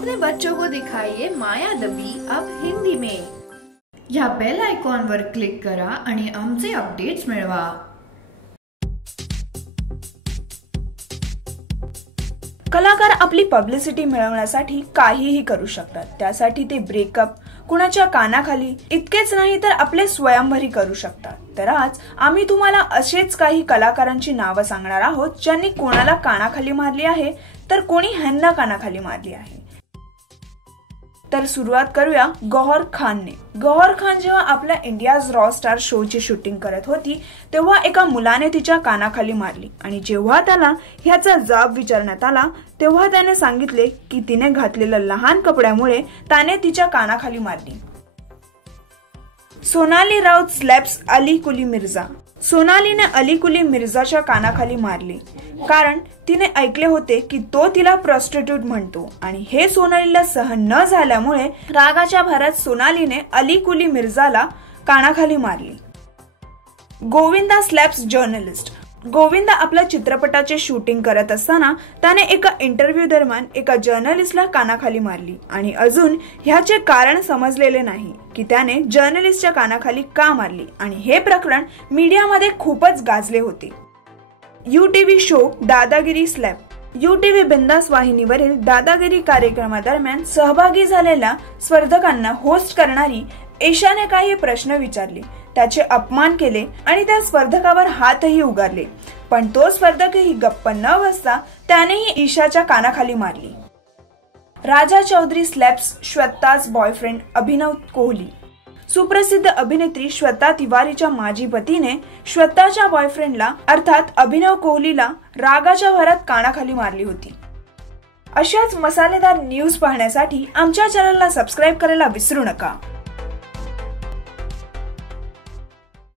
अपने बच्चों को दिखाइए माया दबी अब हिंदी में। या बेल आयकॉनवर क्लिक करा आणि आमचे अपडेट्स मिळवा। कलाकार आपली पब्लिसिटी मिळवण्यासाठी काहीही करू शकतात. त्यासाठी ते ब्रेकअप कुणाच्या कानाखाली इतकेच नाही तर आपले स्वयंभरी करू शकतात. तर आज आम्ही तुम्हाला असेच काही कलाकारांची नावं सांगणार आहोत ज्यांनी कोणाला कानाखाली मारली आहे तर कोणी ह्यांना कानाखाली मारली आहे. तर सुरुवात करूया गौहर खानने. गौहर खान जेव्हा आपल्या इंडियाज रॉ स्टार शोची शूटिंग करत होती तेव्हा एका मुलाने तिच्या कानाखाली मारली. आणि जेव्हा त्याला ह्याचा जाब विचारण्यात आला तेव्हा त्याने सांगितले की तिने घातलेल्या लहान कपड्यामुळे त्याने तिच्या कानाखाली मारली. सोनाली राऊत स्लॅब्स अली कुली मिर्झा. सोनालीने अली कुली मिर्झाच्या कानाखाली मारली. कारण तिने ऐकले होते की तो तिला प्रॉस्टिट्यूट म्हणतो आणि हे सोनालीला सहन न झाल्यामुळे रागाच्या भरात सोनालीने अली कुली मिर्झाला कानाखाली मारली. गोविंदा स्लॅब्स जर्नलिस्ट गोविंद आपल्या चित्रपटाचे शूटिंग करत असताना त्याने एका इंटरव्ह्यू दरम्यान एका जर्नलिस्टला कानाखाली मारली. आणि अजून ह्याचे कारण समजलेले नाही की त्याने जर्नलिस्टच्या कानाखाली का मारली. आणि हे प्रकरण मीडियामध्ये खूपच गाजले होते. U TV show Dadagiri slap U TV Bindass वाहिनीवरील दादागिरी कार्यक्रमादरम्यान सहभागी झालेल्या स्पर्धकांना होस्ट करणारी ईशाने काही प्रश्न विचारले. त्याचे अपमान केले आणि त्या स्पर्धकावर हातही उगारले. पण तो स्पर्धकही गप्प न बसता त्यानेही ईशाच्या कानाखाली मारली. Raja Chaudhary slaps Shweta's boyfriend Abhinav Kohli. सुप्रसिद्ध अभिनेत्री श्वेता तिवारीच्या माजी पतीने श्वेताच्या बॉयफ्रेंडला अर्थात अभिनव कोहलीला रागाच्या भरात कानाखाली मारली होती. अशाच मसालेदार न्यूज पाहण्यासाठी आमच्या चॅनलला सबस्क्राईब करायला विसरू नका.